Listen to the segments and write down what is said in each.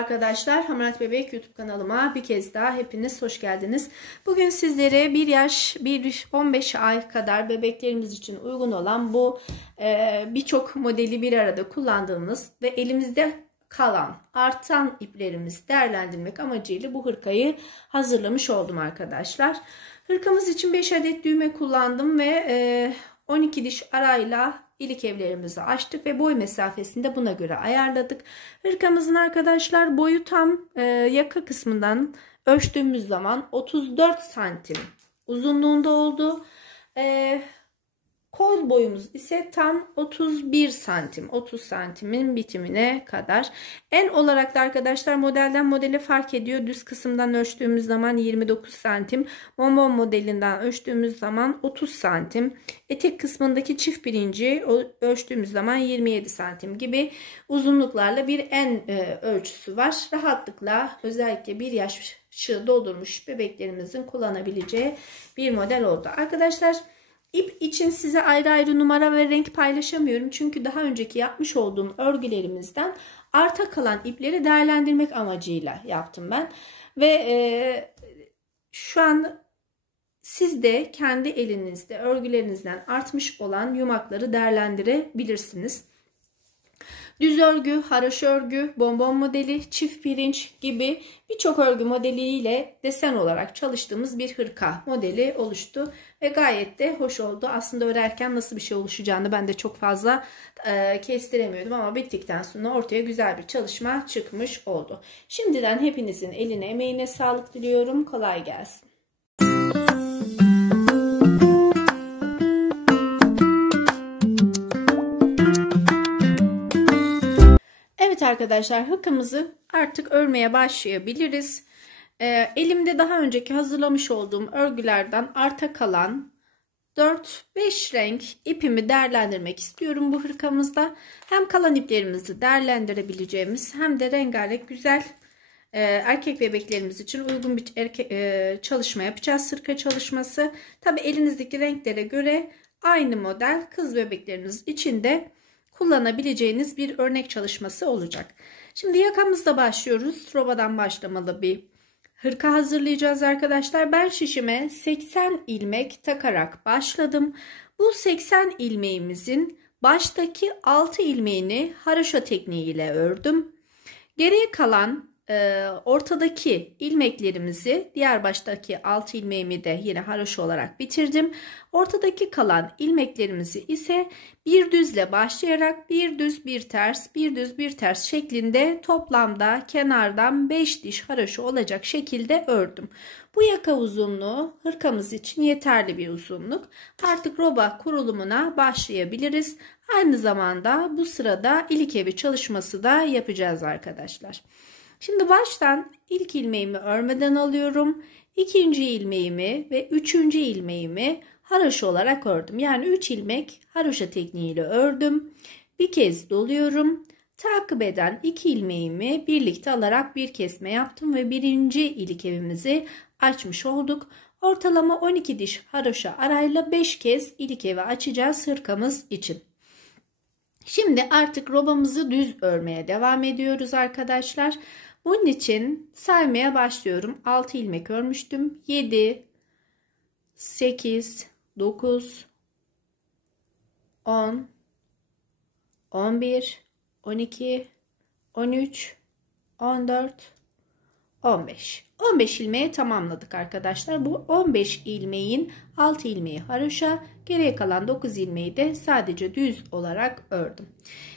Arkadaşlar, Hamarat Bebek YouTube kanalıma bir kez daha hepiniz hoş geldiniz. Bugün sizlere 1 yaş 15 ay kadar bebeklerimiz için uygun olan bu birçok modeli bir arada kullandığımız ve elimizde kalan artan iplerimizi değerlendirmek amacıyla bu hırkayı hazırlamış oldum arkadaşlar. Hırkamız için 5 adet düğme kullandım ve 12 diş arayla ilik evlerimizi açtık ve boy mesafesini de buna göre ayarladık. Hırkamızın arkadaşlar boyu tam yaka kısmından ölçtüğümüz zaman 34 santim uzunluğunda oldu. Kol boyumuz ise tam 31 santim, 30 santimin bitimine kadar. En olarak da arkadaşlar modelden modele fark ediyor. Düz kısımdan ölçtüğümüz zaman 29 santim, bonbon modelinden ölçtüğümüz zaman 30 santim, etek kısmındaki çift birinci ölçtüğümüz zaman 27 santim gibi uzunluklarla bir en ölçüsü var. Rahatlıkla özellikle 1 yaşı doldurmuş bebeklerimizin kullanabileceği bir model oldu. Arkadaşlar, İp için size ayrı ayrı numara ve renk paylaşamıyorum. Çünkü daha önceki yapmış olduğum örgülerimizden arta kalan ipleri değerlendirmek amacıyla yaptım ben. Ve şu an siz de kendi elinizde örgülerinizden artmış olan yumakları değerlendirebilirsiniz. Düz örgü, haroşa örgü, bonbon modeli, çift pirinç gibi birçok örgü modeliyle desen olarak çalıştığımız bir hırka modeli oluştu. Ve gayet de hoş oldu. Aslında örerken nasıl bir şey oluşacağını ben de çok fazla kestiremiyordum. Ama bittikten sonra ortaya güzel bir çalışma çıkmış oldu. Şimdiden hepinizin eline emeğine sağlık diliyorum. Kolay gelsin. Evet arkadaşlar, hırkamızı artık örmeye başlayabiliriz. Elimde daha önceki hazırlamış olduğum örgülerden arta kalan 4-5 renk ipimi değerlendirmek istiyorum bu hırkamızda. Hem kalan iplerimizi değerlendirebileceğimiz hem de rengarenk güzel erkek bebeklerimiz için uygun bir çalışma yapacağız. Hırka çalışması. Tabi elinizdeki renklere göre aynı model kız bebekleriniz için de kullanabileceğiniz bir örnek çalışması olacak. Şimdi yakamızda başlıyoruz. Robadan başlamalı bir hırka hazırlayacağız arkadaşlar. Ben şişime 80 ilmek takarak başladım. Bu 80 ilmeğimizin baştaki 6 ilmeğini haroşa tekniğiyle ördüm. Geriye kalan ortadaki ilmeklerimizi, diğer baştaki 6 ilmeğimi de yine haroşa olarak bitirdim. Ortadaki kalan ilmeklerimizi ise bir düzle başlayarak bir düz bir ters, bir düz bir ters şeklinde toplamda kenardan 5 diş haroşa olacak şekilde ördüm. Bu yaka uzunluğu hırkamız için yeterli bir uzunluk. Artık roba kurulumuna başlayabiliriz. Aynı zamanda bu sırada ilik evi çalışması da yapacağız arkadaşlar. Şimdi baştan ilk ilmeğimi örmeden alıyorum. İkinci ilmeğimi ve üçüncü ilmeğimi haroşa olarak ördüm. Yani 3 ilmek haroşa tekniğiyle ördüm. Bir kez doluyorum. Takip eden 2 ilmeğimi birlikte alarak bir kesme yaptım ve birinci ilik evimizi açmış olduk. Ortalama 12 diş haroşa arayla 5 kez ilik evi açacağız hırkamız için. Şimdi artık robamızı düz örmeye devam ediyoruz arkadaşlar. Bunun için saymaya başlıyorum. 6 ilmek örmüştüm. 7, 8, 9, 10, 11, 12, 13, 14, 15. 15 ilmeği tamamladık arkadaşlar. Bu 15 ilmeğin 6 ilmeği haroşa, geriye kalan 9 ilmeği de sadece düz olarak ördüm.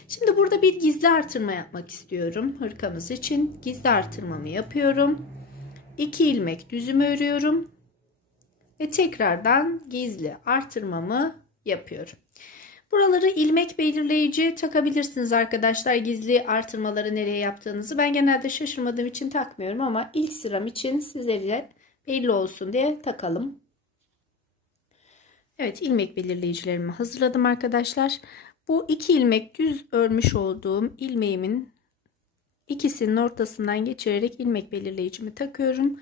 Şimdi burada bir gizli artırma yapmak istiyorum. Hırkamız için gizli artırmamı yapıyorum. 2 ilmek düzümü örüyorum ve tekrardan gizli artırmamı yapıyorum. Buraları ilmek belirleyici takabilirsiniz arkadaşlar. Gizli artırmaları nereye yaptığınızı. Ben genelde şaşırmadığım için takmıyorum ama ilk sıram için sizlere belli olsun diye takalım. Evet, ilmek belirleyicilerimi hazırladım arkadaşlar. Bu 2 ilmek düz örmüş olduğum ilmeğimin ikisinin ortasından geçirerek ilmek belirleyicimi takıyorum.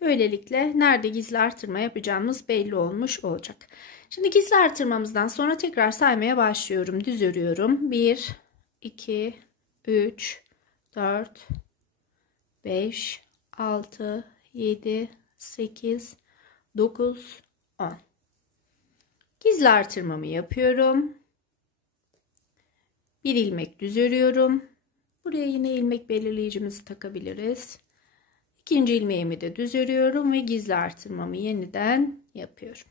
Böylelikle nerede gizli artırma yapacağımız belli olmuş olacak. Şimdi gizli artırmamızdan sonra tekrar saymaya başlıyorum. Düz örüyorum. 1, 2, 3, 4, 5, 6, 7, 8, 9, 10. Gizli artırmamı yapıyorum. Bir ilmek düz örüyorum. Buraya yine ilmek belirleyicimizi takabiliriz. İkinci ilmeğimi de düz örüyorum ve gizli artırmamı yeniden yapıyorum.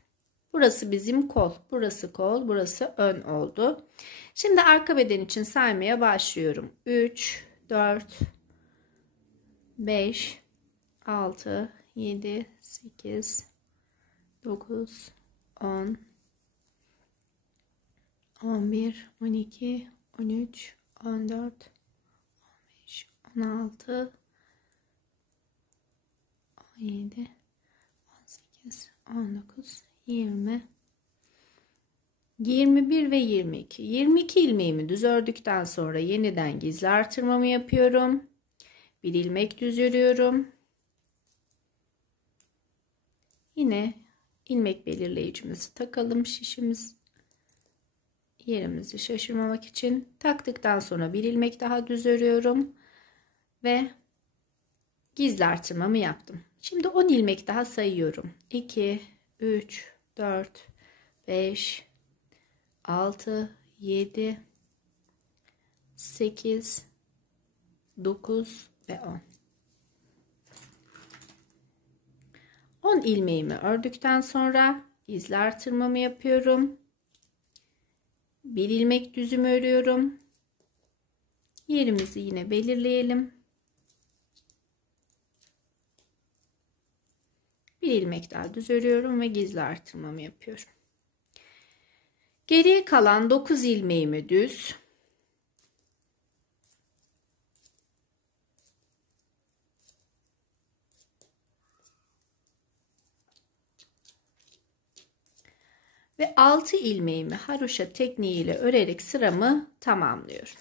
Burası bizim kol, burası kol, burası ön oldu. Şimdi arka beden için saymaya başlıyorum. 3, 4, 5, 6, 7, 8, 9, 10, 11, 12, 13, 14, 15, 16, 17, 18, 19, 20, 21 ve 22. 22 ilmeğimi düz ördükten sonra yeniden gizli artırmamı yapıyorum. Bir ilmek düz örüyorum. Yine ilmek belirleyicimizi takalım. Şişimiz yerimizi şaşırmamak için. Taktıktan sonra bir ilmek daha düz örüyorum. Ve gizli artırmamı yaptım. Şimdi 10 ilmek daha sayıyorum. 2, 3, 4, 5, 6, 7, 8, 9 ve 10. 10 ilmeğimi ördükten sonra gizli artırmamı yapıyorum. Bir ilmek düzümü örüyorum. Yerimizi yine belirleyelim. Bir ilmek daha düz örüyorum ve gizli artırmamı yapıyorum. Geriye kalan 9 ilmeğimi düz, ve 6 ilmeğimi haroşa tekniğiyle örerek sıramı tamamlıyorum.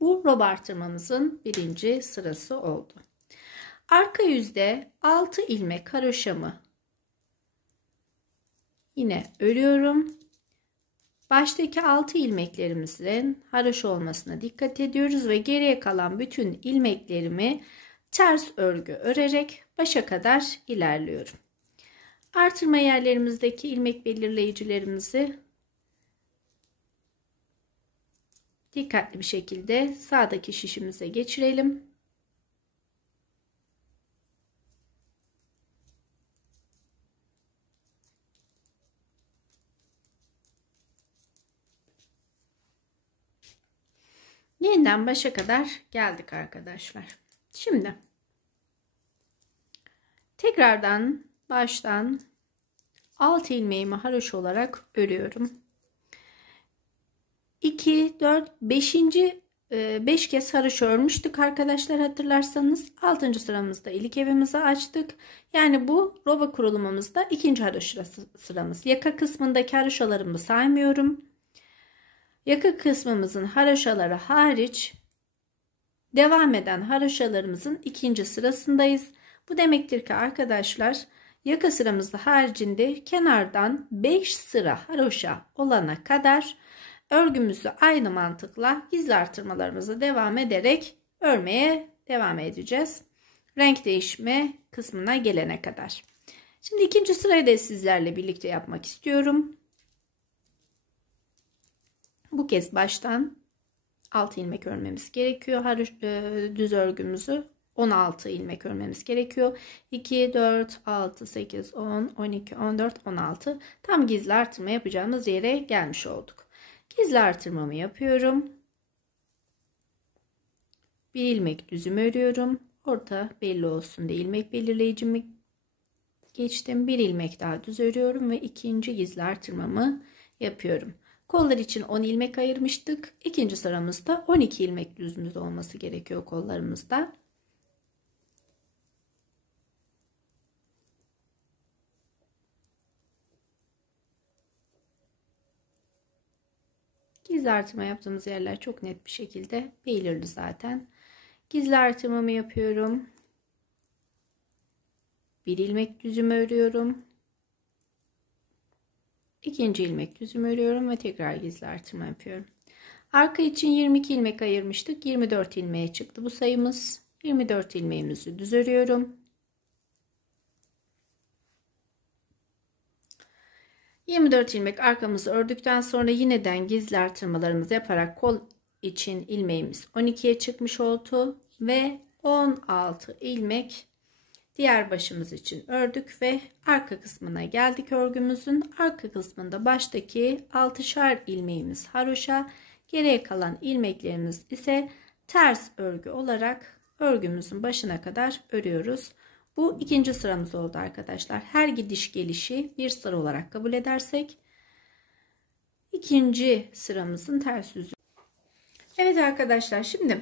Bu rob artırmamızın birinci sırası oldu. Arka yüzde 6 ilmek haroşamı yine örüyorum. Baştaki 6 ilmeklerimizin haroşa olmasına dikkat ediyoruz ve geriye kalan bütün ilmeklerimi ters örgü örerek başa kadar ilerliyorum. Artırma yerlerimizdeki ilmek belirleyicilerimizi dikkatli bir şekilde sağdaki şişimize geçirelim. Yeniden başa kadar geldik arkadaşlar. Şimdi tekrardan baştan 6 ilmeğimi haroşa olarak örüyorum. 2, 4, 5 kez haroşa örmüştük arkadaşlar, hatırlarsanız. 6. sıramızda ilik evimizi açtık. Yani bu roba kurulumumuzda ikinci haroşa sıramız. Yaka kısmındaki haroşalarımı saymıyorum. Yaka kısmımızın haroşaları hariç devam eden haroşalarımızın ikinci sırasındayız. Bu demektir ki arkadaşlar, yaka sıramızda haricinde kenardan 5 sıra haroşa olana kadar örgümüzü aynı mantıkla gizli artırmalarımıza devam ederek örmeye devam edeceğiz. Renk değişme kısmına gelene kadar. Şimdi ikinci sırayı da sizlerle birlikte yapmak istiyorum. Bu kez baştan 6 ilmek örmemiz gerekiyor. Düz örgümüzü 16 ilmek örmemiz gerekiyor. 2, 4, 6, 8, 10, 12, 14, 16. Tam gizli artırma yapacağımız yere gelmiş olduk. Gizli artırmamı yapıyorum. Bir ilmek düzümü örüyorum. Orta belli olsun diye ilmek belirleyicimi geçtim. Bir ilmek daha düz örüyorum ve ikinci gizli artırmamı yapıyorum. Kollar için 10 ilmek ayırmıştık. İkinci sıramızda 12 ilmek düzümüz olması gerekiyor kollarımızda. Gizli artırma yaptığımız yerler çok net bir şekilde belirli zaten. Gizli artırmamı yapıyorum. Bir ilmek düzümü örüyorum. İkinci ilmek düzümü örüyorum ve tekrar gizli artırma yapıyorum. Arka için 22 ilmek ayırmıştık. 24 ilmeğe çıktı bu sayımız. 24 ilmeğimizi düz örüyorum. 24 ilmek arkamızı ördükten sonra yineden gizli artırmalarımızı yaparak kol için ilmeğimiz 12'ye çıkmış oldu ve 16 ilmek diğer başımız için ördük ve arka kısmına geldik. Örgümüzün arka kısmında baştaki 6'şar ilmeğimiz haroşa, geriye kalan ilmeklerimiz ise ters örgü olarak örgümüzün başına kadar örüyoruz. Bu ikinci sıramız oldu arkadaşlar. Her gidiş gelişi bir sıra olarak kabul edersek ikinci sıramızın ters yüzü. Evet arkadaşlar, şimdi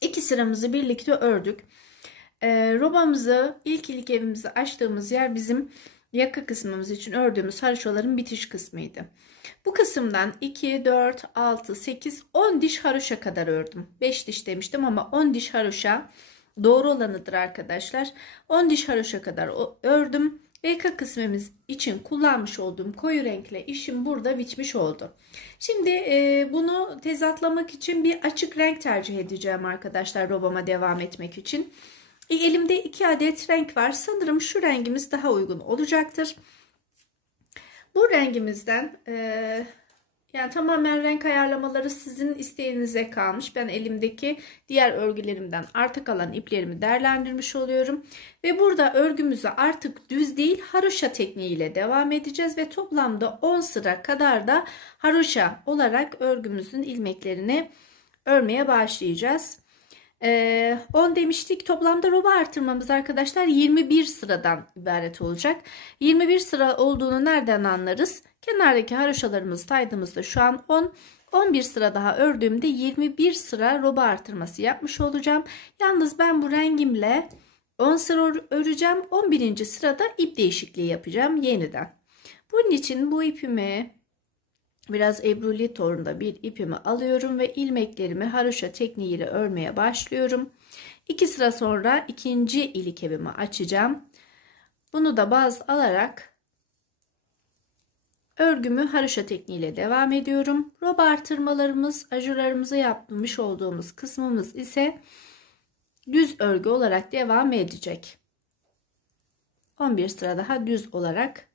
iki sıramızı birlikte ördük. Robamızı ilk evimizi açtığımız yer bizim yaka kısmımız için ördüğümüz haroşaların bitiş kısmıydı. Bu kısımdan 2, 4, 6, 8, 10 diş haroşa kadar ördüm. 5 diş demiştim ama 10 diş haroşa doğru olanıdır arkadaşlar. 10 diş haroşa kadar ördüm. Yaka kısmımız için kullanmış olduğum koyu renkle işim burada bitmiş oldu. Şimdi bunu tezatlamak için bir açık renk tercih edeceğim arkadaşlar, robama devam etmek için. Elimde 2 adet renk var. Sanırım şu rengimiz daha uygun olacaktır. Bu rengimizden yani tamamen renk ayarlamaları sizin isteğinize kalmış. Ben elimdeki diğer örgülerimden arta kalan iplerimi değerlendirmiş oluyorum. Ve burada örgümüzü artık düz değil haroşa tekniğiyle devam edeceğiz. Ve toplamda 10 sıra kadar da haroşa olarak örgümüzün ilmeklerini örmeye başlayacağız. 10 demiştik. Toplamda roba artırmamız arkadaşlar 21 sıradan ibaret olacak. 21 sıra olduğunu nereden anlarız? Kenardaki haroşalarımızı saydığımızda şu an 10. 11 sıra daha ördüğümde 21 sıra roba artırması yapmış olacağım. Yalnız ben bu rengimle 10 sıra öreceğim. 11. sırada ip değişikliği yapacağım yeniden. Bunun için bu ipimi biraz ebruli tonunda bir ipimi alıyorum ve ilmeklerimi haroşa tekniğiyle örmeye başlıyorum. 2 sıra sonra ikinci ilkevimi açacağım. Bunu da baz alarak örgümü haroşa tekniğiyle devam ediyorum. Roba artırmalarımız, ajurlarımızı yapmış olduğumuz kısmımız ise düz örgü olarak devam edecek. 11 sıra daha düz olarak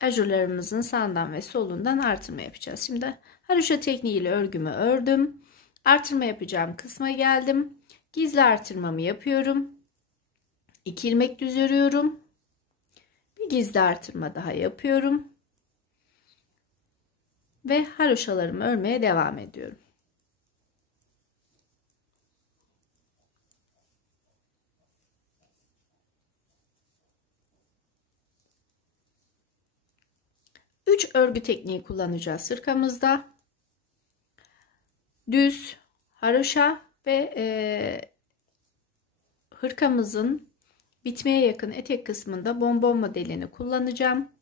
ajurlarımızın sağından ve solundan artırma yapacağız. Şimdi haroşa tekniğiyle örgümü ördüm. Artırma yapacağım kısma geldim. Gizli artırmamı yapıyorum. 2 ilmek düz örüyorum. Bir gizli artırma daha yapıyorum. Ve haroşalarımı örmeye devam ediyorum. Üç örgü tekniği kullanacağız hırkamızda. Düz, haroşa ve hırkamızın bitmeye yakın etek kısmında bonbon modelini kullanacağım.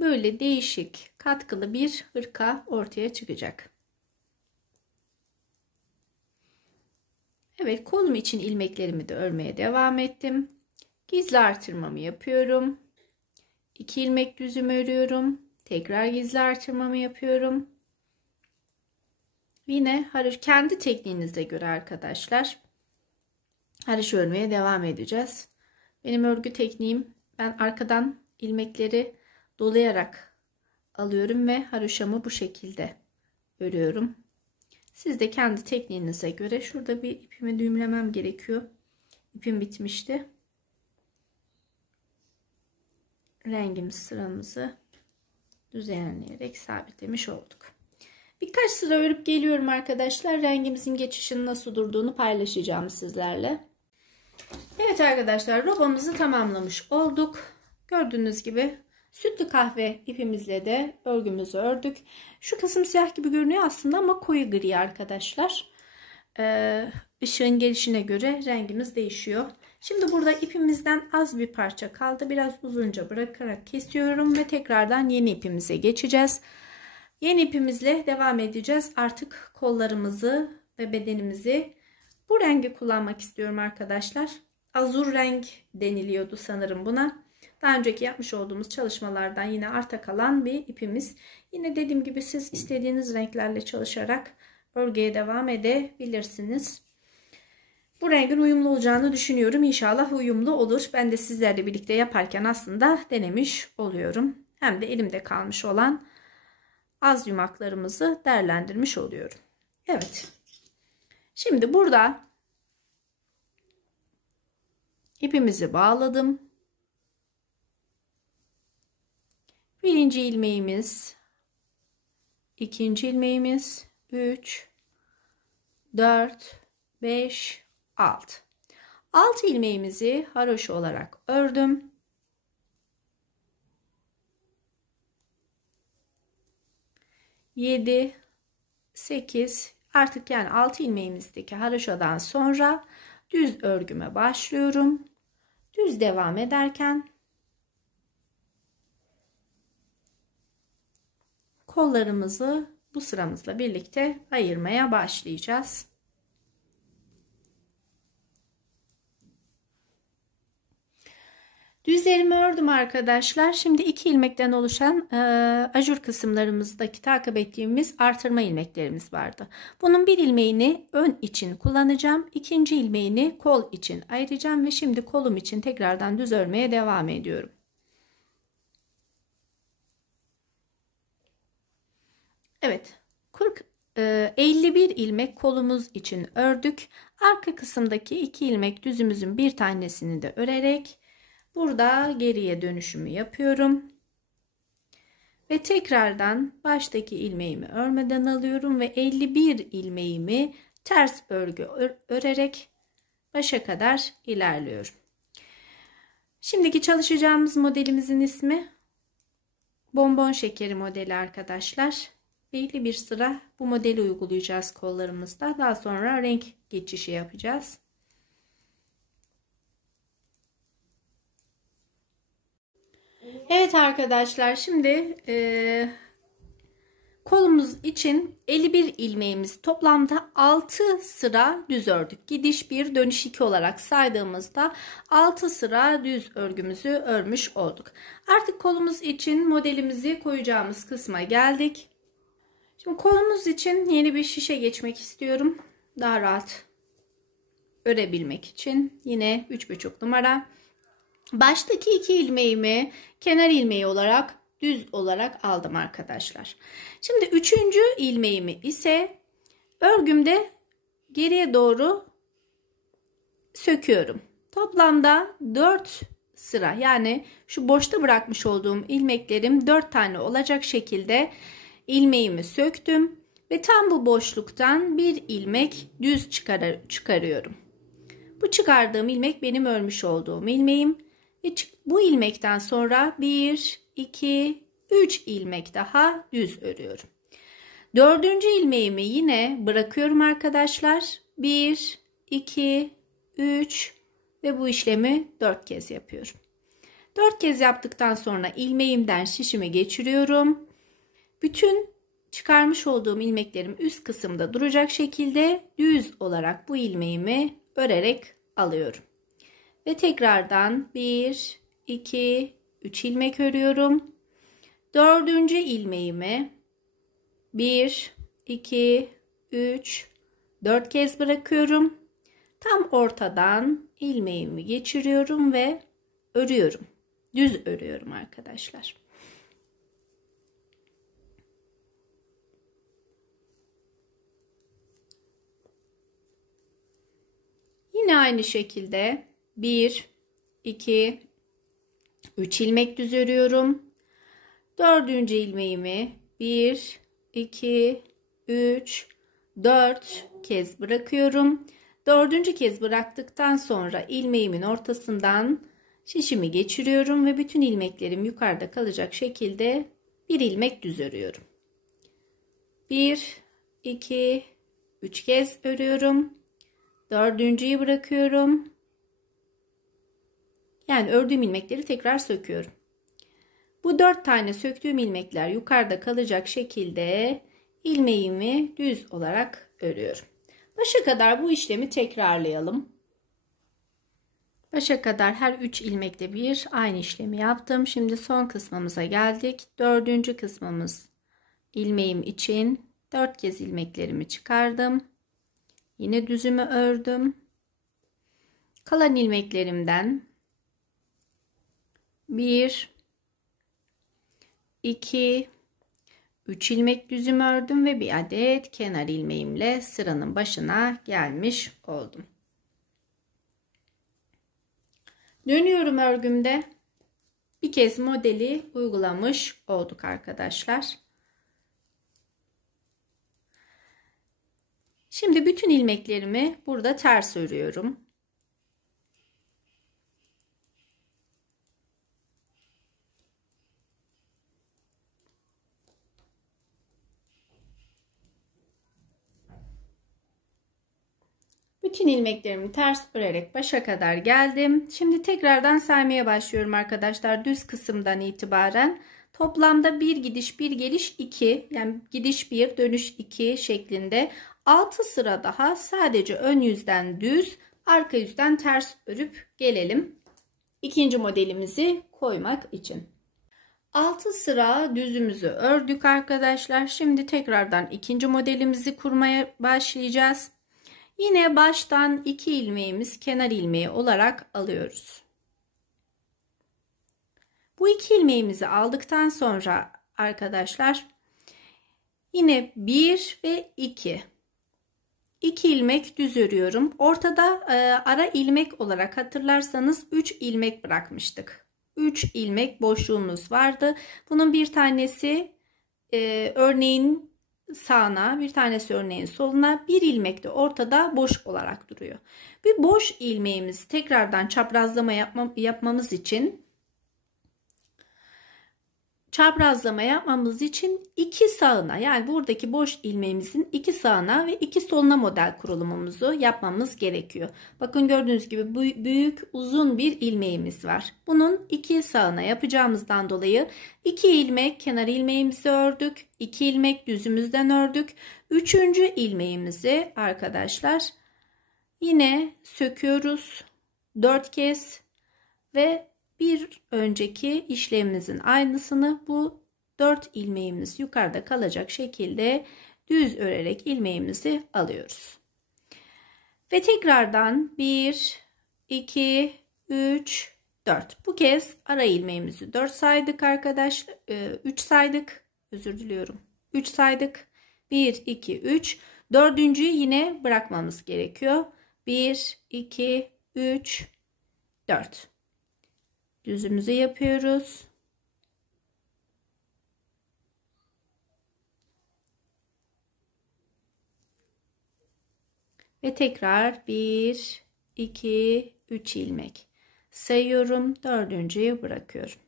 Böyle değişik, katkılı bir hırka ortaya çıkacak. Evet, kolum için ilmeklerimi de örmeye devam ettim. Gizli artırmamı yapıyorum. 2 ilmek düzümü örüyorum. Tekrar gizli artırmamı yapıyorum. Yine kendi tekniğinize göre arkadaşlar haroşa örmeye devam edeceğiz. Benim örgü tekniğim, ben arkadan ilmekleri dolayarak alıyorum ve haroşamı bu şekilde örüyorum. Siz de kendi tekniğinize göre, şurada bir ipimi düğümlemem gerekiyor. İpim bitmişti. Rengimiz sıramızı düzenleyerek sabitlemiş olduk. Birkaç sıra örüp geliyorum arkadaşlar. Rengimizin geçişinin nasıl durduğunu paylaşacağım sizlerle. Evet arkadaşlar, robamızı tamamlamış olduk. Gördüğünüz gibi sütlü kahve ipimizle de örgümüzü ördük. Şu kısım siyah gibi görünüyor aslında ama koyu gri arkadaşlar. Işığın gelişine göre rengimiz değişiyor. Şimdi burada ipimizden az bir parça kaldı. Biraz uzunca bırakarak kesiyorum ve tekrardan yeni ipimize geçeceğiz. Yeni ipimizle devam edeceğiz. Artık kollarımızı ve bedenimizi bu rengi kullanmak istiyorum arkadaşlar. Azur renk deniliyordu sanırım buna. Daha önceki yapmış olduğumuz çalışmalardan yine arta kalan bir ipimiz. Yine dediğim gibi siz istediğiniz renklerle çalışarak örgüye devam edebilirsiniz. Bu rengin uyumlu olacağını düşünüyorum. İnşallah uyumlu olur. Ben de sizlerle birlikte yaparken aslında denemiş oluyorum. Hem de elimde kalmış olan az yumaklarımızı değerlendirmiş oluyorum. Evet. Şimdi burada ipimizi bağladım. Birinci ilmeğimiz, ikinci ilmeğimiz, 3, 4, 5, 6. 6 ilmeğimizi haroşa olarak ördüm. 7, 8, artık yani 6 ilmeğimizdeki haroşadan sonra düz örgüme başlıyorum. Düz devam ederken kollarımızı bu sıramızla birlikte ayırmaya başlayacağız. Düzlerimi ördüm arkadaşlar. Şimdi 2 ilmekten oluşan ajur kısımlarımızdaki takip ettiğimiz artırma ilmeklerimiz vardı. Bunun bir ilmeğini ön için kullanacağım. İkinci ilmeğini kol için ayıracağım ve şimdi kolum için tekrardan düz örmeye devam ediyorum. Evet, 51 ilmek kolumuz için ördük. Arka kısımdaki 2 ilmek düzümüzün bir tanesini de örerek burada geriye dönüşümü yapıyorum. Ve tekrardan baştaki ilmeğimi örmeden alıyorum ve 51 ilmeğimi ters örgü örerek başa kadar ilerliyorum. Şimdiki çalışacağımız modelimizin ismi bonbon şekeri modeli arkadaşlar. Belli bir sıra bu modeli uygulayacağız kollarımızda. Daha sonra renk geçişi yapacağız. Evet arkadaşlar, şimdi kolumuz için 51 ilmeğimiz, toplamda 6 sıra düz ördük. Gidiş 1, dönüş 2 olarak saydığımızda 6 sıra düz örgümüzü örmüş olduk. Artık kolumuz için modelimizi koyacağımız kısma geldik. Şimdi kolumuz için yeni bir şişe geçmek istiyorum. Daha rahat örebilmek için. Yine 3,5 numara. Baştaki 2 ilmeğimi kenar ilmeği olarak düz olarak aldım arkadaşlar. Şimdi 3. ilmeğimi ise örgümde geriye doğru söküyorum. Toplamda 4 sıra, yani şu boşta bırakmış olduğum ilmeklerim 4 tane olacak şekilde ilmeğimi söktüm ve tam bu boşluktan bir ilmek düz çıkarıyorum. Bu çıkardığım ilmek benim örmüş olduğum ilmeğim ve bu ilmekten sonra 1, 2, 3 ilmek daha düz örüyorum. 4. ilmeğimi yine bırakıyorum arkadaşlar. 1, 2, 3 ve bu işlemi 4 kez yapıyorum. 4 kez yaptıktan sonra ilmeğimden şişimi geçiriyorum. Bütün çıkarmış olduğum ilmeklerim üst kısımda duracak şekilde düz olarak bu ilmeğimi örerek alıyorum. Ve tekrardan 1, 2, 3 ilmek örüyorum. 4. ilmeğimi 1, 2, 3, 4 kez bırakıyorum. Tam ortadan ilmeğimi geçiriyorum ve örüyorum. Düz örüyorum arkadaşlar. Yine aynı şekilde 1, 2, 3 ilmek düz örüyorum. 4. ilmeğimi 1, 2, 3, 4 kez bırakıyorum. 4. kez bıraktıktan sonra ilmeğimin ortasından şişimi geçiriyorum ve bütün ilmeklerim yukarıda kalacak şekilde bir ilmek düz örüyorum. 1, 2, 3 kez örüyorum. 4.'yü bırakıyorum. Yani ördüğüm ilmekleri tekrar söküyorum. Bu 4 tane söktüğüm ilmekler yukarıda kalacak şekilde ilmeğimi düz olarak örüyorum. Başa kadar bu işlemi tekrarlayalım. Başa kadar her 3 ilmekte bir aynı işlemi yaptım. Şimdi son kısmımıza geldik. Dördüncü kısmımız ilmeğim için 4 kez ilmeklerimi çıkardım. Yine düzümü ördüm. Kalan ilmeklerimden 1, 2, 3 ilmek düzüm ördüm ve bir adet kenar ilmeğimle sıranın başına gelmiş oldum. Dönüyorum örgümde. Bir kez modeli uygulamış olduk arkadaşlar. Şimdi bütün ilmeklerimi burada ters örüyorum. Bütün ilmeklerimi ters örerek başa kadar geldim. Şimdi tekrardan saymaya başlıyorum arkadaşlar. Düz kısımdan itibaren toplamda bir gidiş bir geliş 2, yani gidiş 1 dönüş 2 şeklinde 6 sıra daha sadece ön yüzden düz, arka yüzden ters örüp gelelim. İkinci modelimizi koymak için. 6 sıra düzümüzü ördük arkadaşlar. Şimdi tekrardan ikinci modelimizi kurmaya başlayacağız. Yine baştan 2 ilmeğimiz kenar ilmeği olarak alıyoruz. Bu 2 ilmeğimizi aldıktan sonra arkadaşlar yine 1 ve 2 ilmek düz örüyorum. Ortada ara ilmek olarak hatırlarsanız 3 ilmek bırakmıştık. 3 ilmek boşluğumuz vardı. Bunun bir tanesi örneğin sağına, bir tanesi örneğin soluna, bir ilmek de ortada boş olarak duruyor. Bir boş ilmeğimizi tekrardan çaprazlama yapmamız için iki sağına, yani buradaki boş ilmeğimizin iki sağına ve iki soluna model kurulumumuzu yapmamız gerekiyor. Bakın gördüğünüz gibi büyük uzun bir ilmeğimiz var. Bunun iki sağına yapacağımızdan dolayı 2 ilmek kenar ilmeğimizi ördük. 2 ilmek düzümüzden ördük. 3. ilmeğimizi arkadaşlar yine söküyoruz 4 kez ve bir önceki işlemimizin aynısını bu 4 ilmeğimiz yukarıda kalacak şekilde düz örerek ilmeğimizi alıyoruz. Ve tekrardan 1, 2, 3, 4. Bu kez ara ilmeğimizi 4 saydık arkadaşlar. 3 saydık. Özür diliyorum. 3 saydık. 1, 2, 3. Dördüncüyü yine bırakmamız gerekiyor. 1, 2, 3, 4. Düzümüzü yapıyoruz. Ve tekrar 1, 2, 3 ilmek sayıyorum. Dördüncüyü bırakıyorum.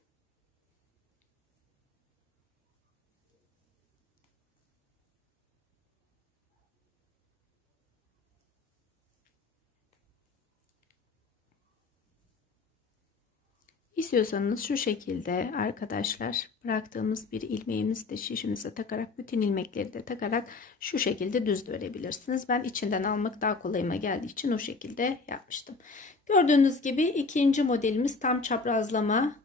İstiyorsanız şu şekilde arkadaşlar bıraktığımız bir ilmeğimizi de şişimize takarak, bütün ilmekleri de takarak şu şekilde düz örebilirsiniz. Ben içinden almak daha kolayıma geldiği için o şekilde yapmıştım. Gördüğünüz gibi ikinci modelimiz tam çaprazlama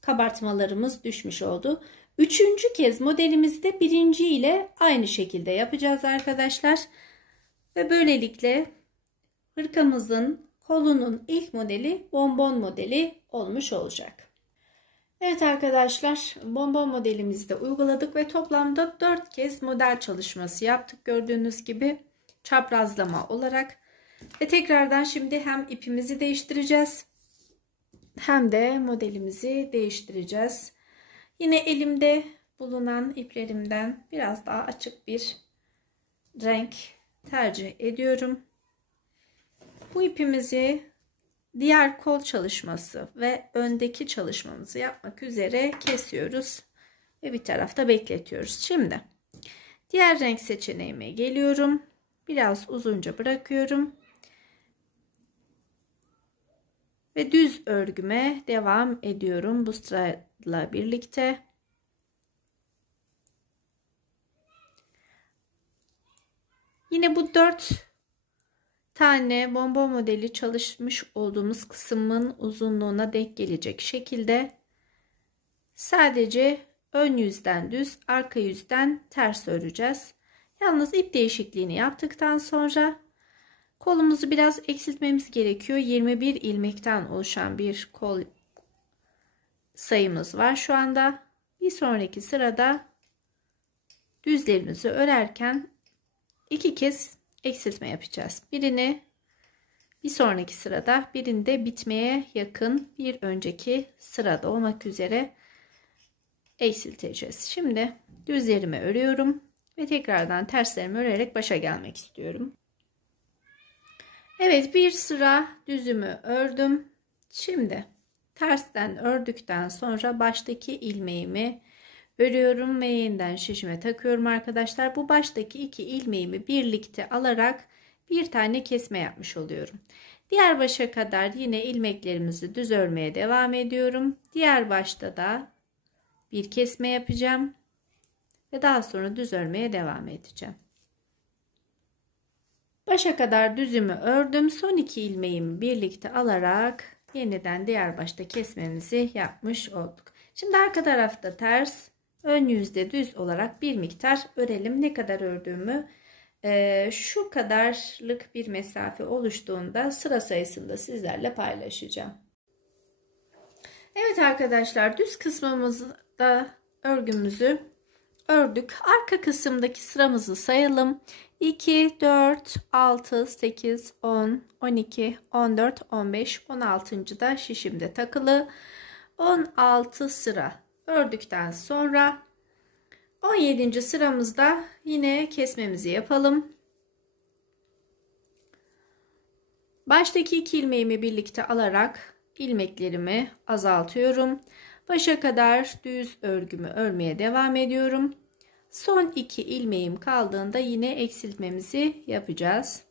kabartmalarımız düşmüş oldu. Üçüncü kez modelimizi de birinci ile aynı şekilde yapacağız arkadaşlar. Ve böylelikle hırkamızın kolunun ilk modeli bonbon modeli olmuş olacak. Evet arkadaşlar, bonbon modelimizi de uyguladık ve toplamda 4 kez model çalışması yaptık. Gördüğünüz gibi çaprazlama olarak. Ve tekrardan şimdi hem ipimizi değiştireceğiz hem de modelimizi değiştireceğiz. Yine elimde bulunan iplerimden biraz daha açık bir renk tercih ediyorum. Bu ipimizi diğer kol çalışması ve öndeki çalışmamızı yapmak üzere kesiyoruz ve bir tarafta bekletiyoruz. Şimdi diğer renk seçeneğime geliyorum. Biraz uzunca bırakıyorum ve düz örgüme devam ediyorum bu sırayla birlikte. Yine bu 4 tane bonbon modeli çalışmış olduğumuz kısmın uzunluğuna denk gelecek şekilde sadece ön yüzden düz, arka yüzden ters öreceğiz. Yalnız ip değişikliğini yaptıktan sonra kolumuzu biraz eksiltmemiz gerekiyor. 21 ilmekten oluşan bir kol sayımız var şu anda. Bir sonraki sırada düzlerimizi örerken 2 kez eksiltme yapacağız. Birini bir sonraki sırada, birinde bitmeye yakın bir önceki sırada olmak üzere eksilteceğiz. Şimdi düzlerimi örüyorum ve tekrardan terslerimi örerek başa gelmek istiyorum. Evet, bir sıra düzümü ördüm. Şimdi tersten ördükten sonra baştaki ilmeğimi örüyorum ve yeniden şişime takıyorum arkadaşlar. Bu baştaki iki ilmeğimi birlikte alarak bir tane kesme yapmış oluyorum. Diğer başa kadar yine ilmeklerimizi düz örmeye devam ediyorum. Diğer başta da bir kesme yapacağım ve daha sonra düz örmeye devam edeceğim. Başa kadar düzümü ördüm. Son iki ilmeğimi birlikte alarak yeniden diğer başta kesmemizi yapmış olduk. Şimdi arka tarafta ters, ön yüzde düz olarak bir miktar örelim. Ne kadar ördüğümü şu kadarlık bir mesafe oluştuğunda sıra sayısında sizlerle paylaşacağım. Evet arkadaşlar, düz kısmımızda örgümüzü ördük. Arka kısımdaki sıramızı sayalım. 2, 4, 6, 8, 10, 12, 14, 15, 16. da şişimde takılı. 16 sıra ördükten sonra 17. sıramızda yine kesmemizi yapalım. Baştaki iki ilmeğimi birlikte alarak ilmeklerimi azaltıyorum. Başa kadar düz örgümü örmeye devam ediyorum. Son iki ilmeğim kaldığında yine eksiltmemizi yapacağız.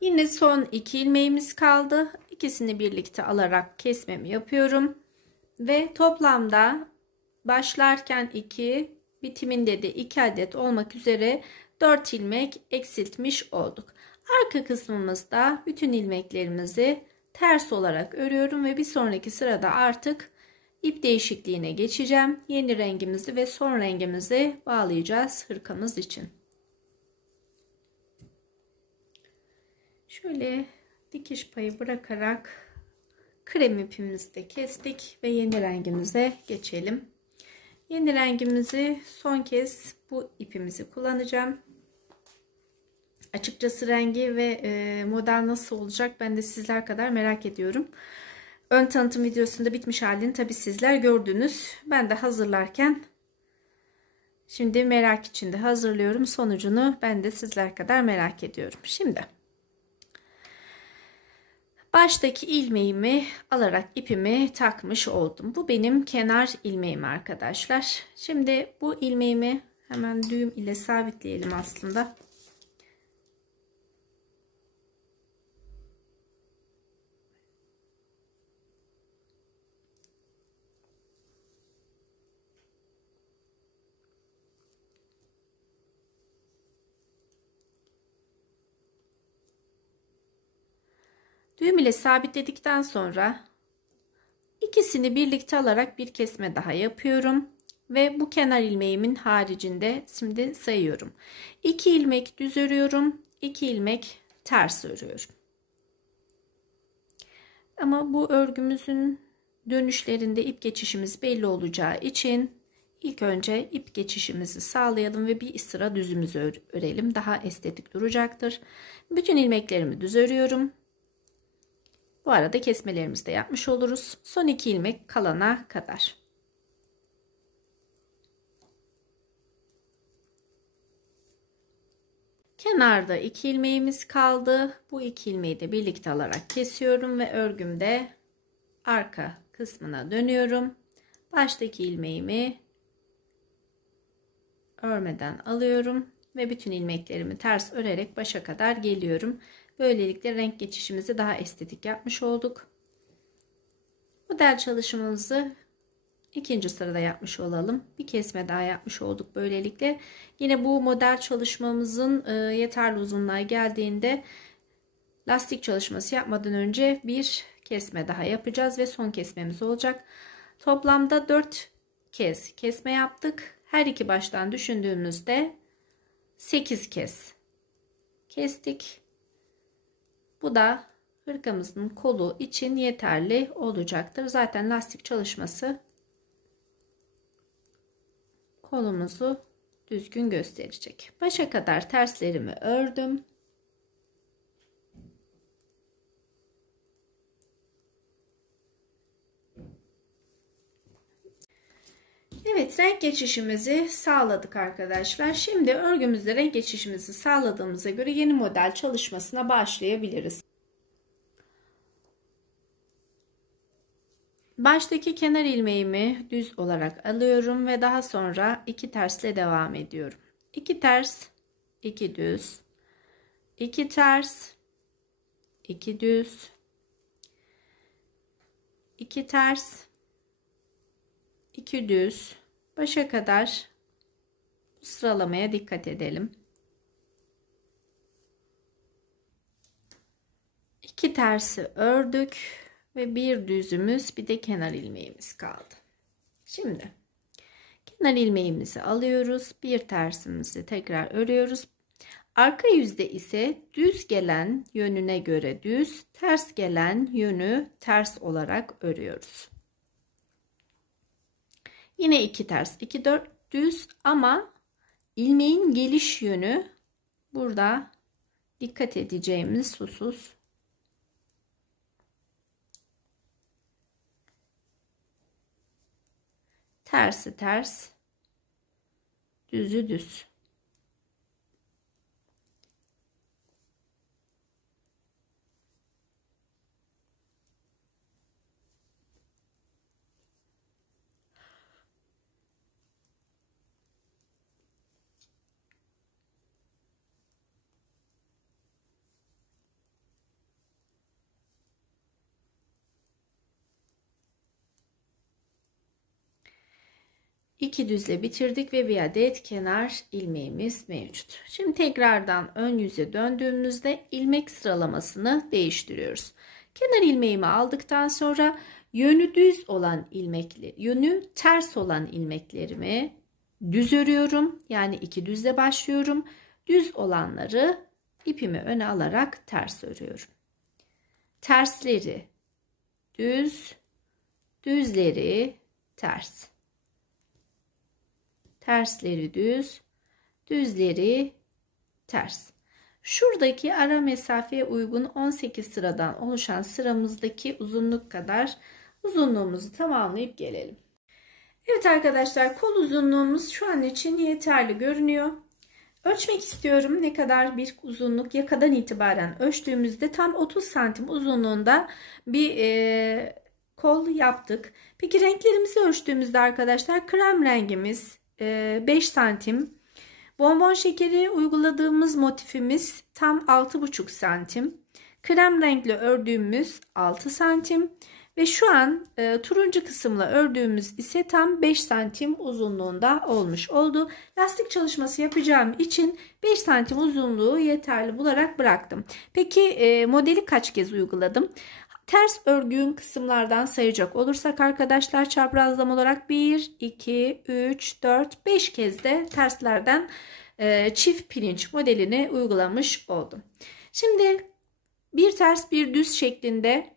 Yine son iki ilmeğimiz kaldı. İkisini birlikte alarak kesmemi yapıyorum. Ve toplamda başlarken 2, bitiminde de 2 adet olmak üzere 4 ilmek eksiltmiş olduk. Arka kısmımızda bütün ilmeklerimizi ters olarak örüyorum ve bir sonraki sırada artık ip değişikliğine geçeceğim. Yeni rengimizi ve son rengimizi bağlayacağız hırkamız için. Şöyle dikiş payı bırakarak krem ipimizi de kestik ve yeni rengimize geçelim. Yeni rengimizi son kez bu ipimizi kullanacağım. Açıkçası rengi ve model nasıl olacak ben de sizler kadar merak ediyorum. Ön tanıtım videosunda bitmiş halini tabi sizler gördünüz. Ben de hazırlarken şimdi merak içinde hazırlıyorum. Sonucunu ben de sizler kadar merak ediyorum. Şimdi baştaki ilmeğimi alarak ipimi takmış oldum. Bu benim kenar ilmeğim arkadaşlar. Şimdi bu ilmeğimi hemen düğüm ile sabitleyelim aslında. Düğüm ile sabitledikten sonra ikisini birlikte alarak bir kesme daha yapıyorum. Ve bu kenar ilmeğimin haricinde şimdi sayıyorum. 2 ilmek düz örüyorum. 2 ilmek ters örüyorum. Ama bu örgümüzün dönüşlerinde ip geçişimiz belli olacağı için ilk önce ip geçişimizi sağlayalım ve bir sıra düzümüzü örelim. Daha estetik duracaktır. Bütün ilmeklerimi düz örüyorum. Bu arada kesmelerimizi de yapmış oluruz. Son 2 ilmek kalana kadar. Kenarda 2 ilmeğimiz kaldı. Bu 2 ilmeği de birlikte alarak kesiyorum ve örgümde arka kısmına dönüyorum. Baştaki ilmeğimi örmeden alıyorum ve bütün ilmeklerimi ters örerek başa kadar geliyorum. Böylelikle renk geçişimizi daha estetik yapmış olduk. Model çalışmamızı İkinci sırada yapmış olalım. Bir kesme daha yapmış olduk böylelikle. Yine bu model çalışmamızın yeterli uzunluğa geldiğinde lastik çalışması yapmadan önce bir kesme daha yapacağız ve son kesmemiz olacak. Toplamda 4 kez kesme yaptık. Her iki baştan düşündüğümüzde 8 kez kestik. Bu da hırkamızın kolu için yeterli olacaktır. Zaten lastik çalışması kolumuzu düzgün gösterecek. Başa kadar terslerimi ördüm. Evet, renk geçişimizi sağladık arkadaşlar. Şimdi örgümüzde renk geçişimizi sağladığımıza göre yeni model çalışmasına başlayabiliriz. Baştaki kenar ilmeğimi düz olarak alıyorum ve daha sonra 2 tersle devam ediyorum. 2 ters, 2 düz, 2 ters, 2 düz, 2 ters, 2 düz. Başa kadar bu sıralamaya dikkat edelim. 2 tersi ördük ve bir düzümüz, bir de kenar ilmeğimiz kaldı. Şimdi kenar ilmeğimizi alıyoruz, bir tersimizi tekrar örüyoruz. Arka yüzde ise düz gelen yönüne göre düz, ters gelen yönü ters olarak örüyoruz. Yine 2 ters, 2 4 düz ama ilmeğin geliş yönü burada dikkat edeceğimiz husus. Tersi ters, düzü düz. İki düzle bitirdik ve bir adet kenar ilmeğimiz mevcut. Şimdi tekrardan ön yüze döndüğümüzde ilmek sıralamasını değiştiriyoruz. Kenar ilmeğimi aldıktan sonra yönü düz olan yönü ters olan ilmeklerimi düz örüyorum. Yani iki düzle başlıyorum. Düz olanları ipimi öne alarak ters örüyorum. Tersleri düz, düzleri ters. Tersleri düz, düzleri ters. Şuradaki ara mesafeye uygun 18 sıradan oluşan sıramızdaki uzunluk kadar uzunluğumuzu tamamlayıp gelelim. Evet arkadaşlar, kol uzunluğumuz şu an için yeterli görünüyor. Ölçmek istiyorum ne kadar bir uzunluk yakadan itibaren ölçtüğümüzde tam 30 santim uzunluğunda bir kol yaptık. Peki renklerimizi ölçtüğümüzde arkadaşlar krem rengimiz 5 santim. Bonbon şekeri uyguladığımız motifimiz tam 6,5 santim. Krem renkli ördüğümüz 6 santim. Ve şu an turuncu kısımla ördüğümüz ise tam 5 santim uzunluğunda olmuş oldu. Lastik çalışması yapacağım için 5 santim uzunluğu yeterli bularak bıraktım. Peki modeli kaç kez uyguladım? Ters örgün kısımlardan sayacak olursak arkadaşlar çaprazlama olarak 1, 2, 3, 4, 5 kez de terslerden çift pirinç modelini uygulamış oldum. Şimdi bir ters bir düz şeklinde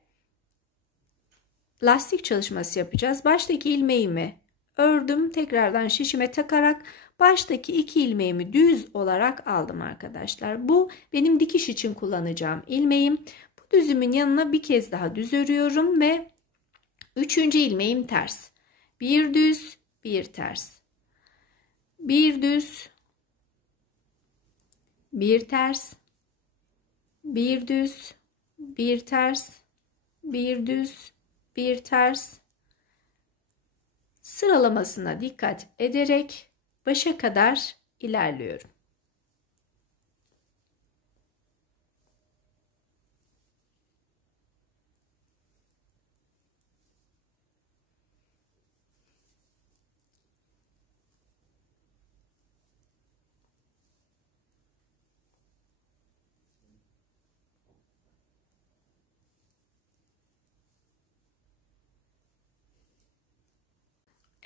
lastik çalışması yapacağız. Baştaki ilmeğimi ördüm. Tekrardan şişime takarak baştaki iki ilmeğimi düz olarak aldım arkadaşlar. Bu benim dikiş için kullanacağım ilmeğim. Bu düzümün yanına bir kez daha düz örüyorum ve üçüncü ilmeğim ters. Bir düz, bir ters. Bir düz, bir ters. Bir düz, bir ters. Bir düz, bir ters. Sıralamasına dikkat ederek başa kadar ilerliyorum.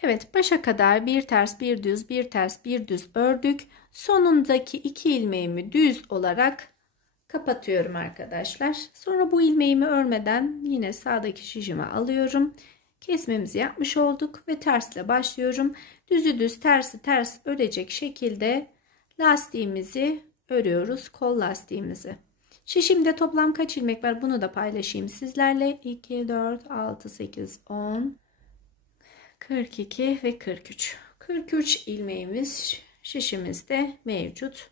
Evet, başa kadar bir ters bir düz bir ters bir düz ördük. Sonundaki 2 ilmeğimi düz olarak kapatıyorum arkadaşlar. Sonra bu ilmeğimi örmeden yine sağdaki şişimi alıyorum. Kesmemizi yapmış olduk ve tersle başlıyorum. Düzü düz tersi ters örecek şekilde lastiğimizi örüyoruz, kol lastiğimizi. Şişimde toplam kaç ilmek var bunu da paylaşayım sizlerle. 2 4 6 8 10 42 ve 43. 43 ilmeğimiz şişimizde mevcut.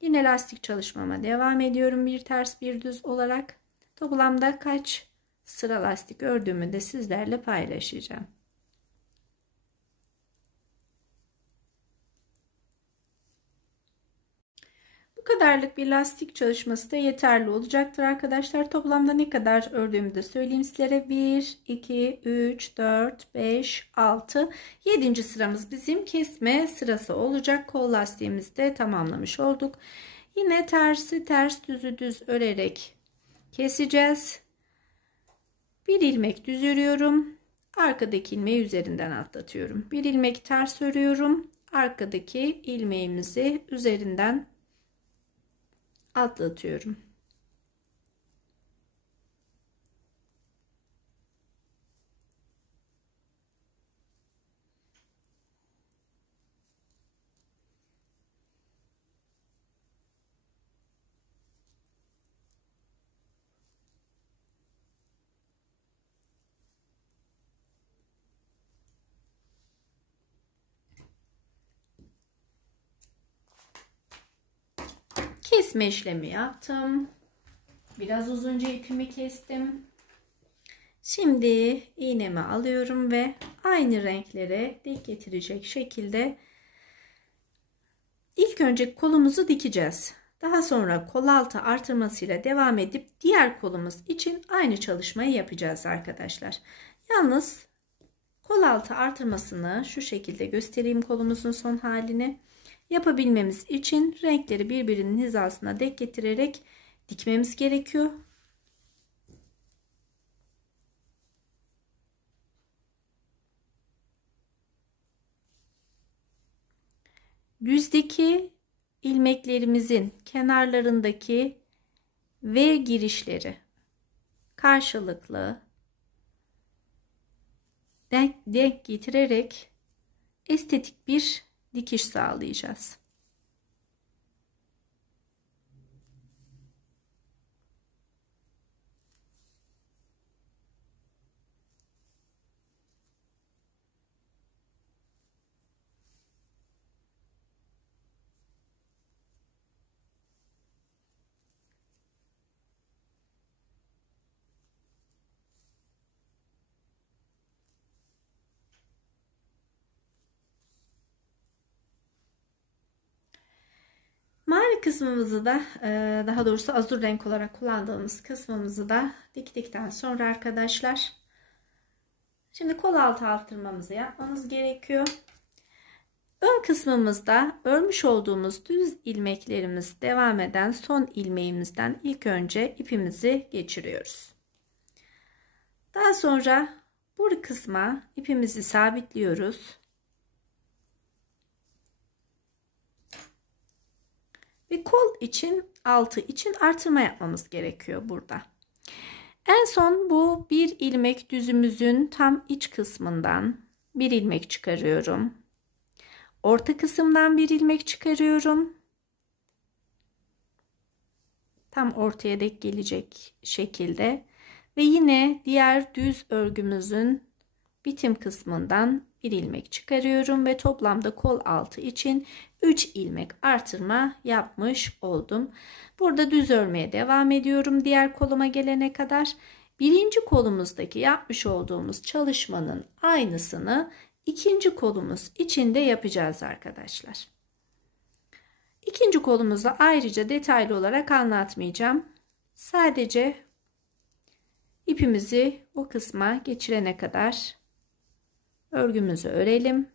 Yine lastik çalışmama devam ediyorum. Bir ters bir düz olarak. Toplamda kaç sıra lastik ördüğümü de sizlerle paylaşacağım. Bu kadarlık bir lastik çalışması da yeterli olacaktır arkadaşlar. Toplamda ne kadar ördüğümü de söyleyeyim sizlere. 1, 2, 3, 4, 5, 6, 7. sıramız bizim kesme sırası olacak. Kol lastiğimizi de tamamlamış olduk. Yine tersi ters düzü düz örerek keseceğiz. Bir ilmek düz örüyorum. Arkadaki ilmeği üzerinden atlatıyorum. Bir ilmek ters örüyorum. Arkadaki ilmeğimizi üzerinden atlatıyorum. Kesme işlemi yaptım. Biraz uzunca ipimi kestim. Şimdi iğnemi alıyorum ve aynı renklere denk getirecek şekilde ilk önce kolumuzu dikeceğiz. Daha sonra kol altı artırmasıyla devam edip diğer kolumuz için aynı çalışmayı yapacağız arkadaşlar. Yalnız kol altı artırmasını şu şekilde göstereyim, kolumuzun son halini. Yapabilmemiz için renkleri birbirinin hizasına denk getirerek dikmemiz gerekiyor. Düzdeki ilmeklerimizin kenarlarındaki V girişleri karşılıklı denk getirerek estetik bir dikiş sağlayacağız. Mavi kısmımızı da daha doğrusu azur renk olarak kullandığımız kısmımızı da diktikten sonra arkadaşlar şimdi kol altı artırmamızı yapmamız gerekiyor. Ön kısmımızda örmüş olduğumuz düz ilmeklerimiz devam eden son ilmeğimizden ilk önce ipimizi geçiriyoruz. Daha sonra bu kısma ipimizi sabitliyoruz. Ve kol için altı için artırma yapmamız gerekiyor burada. En son bu bir ilmek düzümüzün tam iç kısmından bir ilmek çıkarıyorum. Orta kısımdan bir ilmek çıkarıyorum. Tam ortaya denk gelecek şekilde ve yine diğer düz örgümüzün bitim kısmından bir ilmek çıkarıyorum ve toplamda kol altı için 3 ilmek artırma yapmış oldum. Burada düz örmeye devam ediyorum diğer koluma gelene kadar. Birinci kolumuzdaki yapmış olduğumuz çalışmanın aynısını ikinci kolumuz için de yapacağız arkadaşlar. İkinci kolumuzda ayrıca detaylı olarak anlatmayacağım. Sadece ipimizi o kısma geçirene kadar örgümüzü örelim.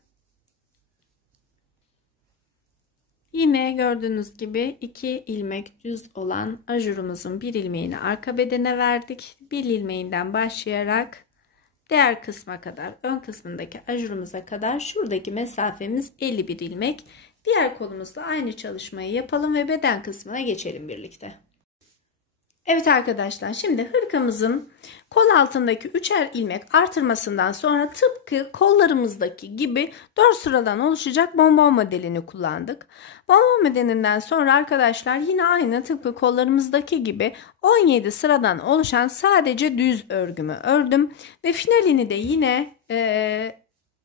Yine gördüğünüz gibi 2 ilmek düz olan ajurumuzun bir ilmeğini arka bedene verdik. Bir ilmeğinden başlayarak diğer kısma kadar, ön kısmındaki ajurumuza kadar şuradaki mesafemiz 51 ilmek. Diğer kolumuzda aynı çalışmayı yapalım ve beden kısmına geçelim birlikte. Evet arkadaşlar, şimdi hırkamızın kol altındaki 3'er ilmek artırmasından sonra tıpkı kollarımızdaki gibi 4 sıradan oluşacak bonbon modelini kullandık. Bonbon modelinden sonra arkadaşlar yine aynı tıpkı kollarımızdaki gibi 17 sıradan oluşan sadece düz örgümü ördüm. Ve finalini de yine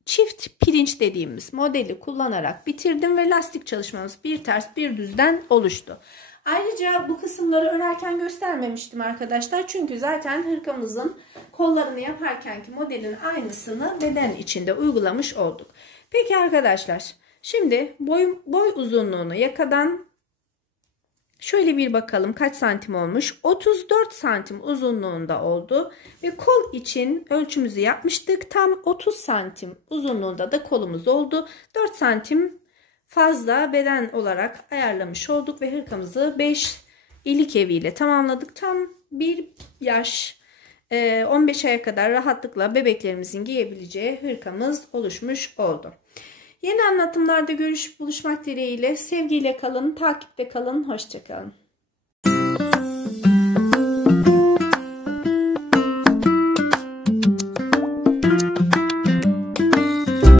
çift pirinç dediğimiz modeli kullanarak bitirdim ve lastik çalışmamız bir ters bir düzden oluştu. Ayrıca bu kısımları örerken göstermemiştim arkadaşlar. Çünkü zaten hırkamızın kollarını yaparkenki modelin aynısını beden içinde uygulamış olduk. Peki arkadaşlar, şimdi boy uzunluğunu yakadan şöyle bir bakalım kaç santim olmuş. 34 santim uzunluğunda oldu. Ve kol için ölçümüzü yapmıştık. Tam 30 santim uzunluğunda da kolumuz oldu. 4 santim fazla beden olarak ayarlamış olduk ve hırkamızı 5 ilik eviyle tamamladık. Tam bir yaş 15 aya kadar rahatlıkla bebeklerimizin giyebileceği hırkamız oluşmuş oldu. Yeni anlatımlarda buluşmak dileğiyle, sevgiyle kalın, takipte kalın, hoşça kalın.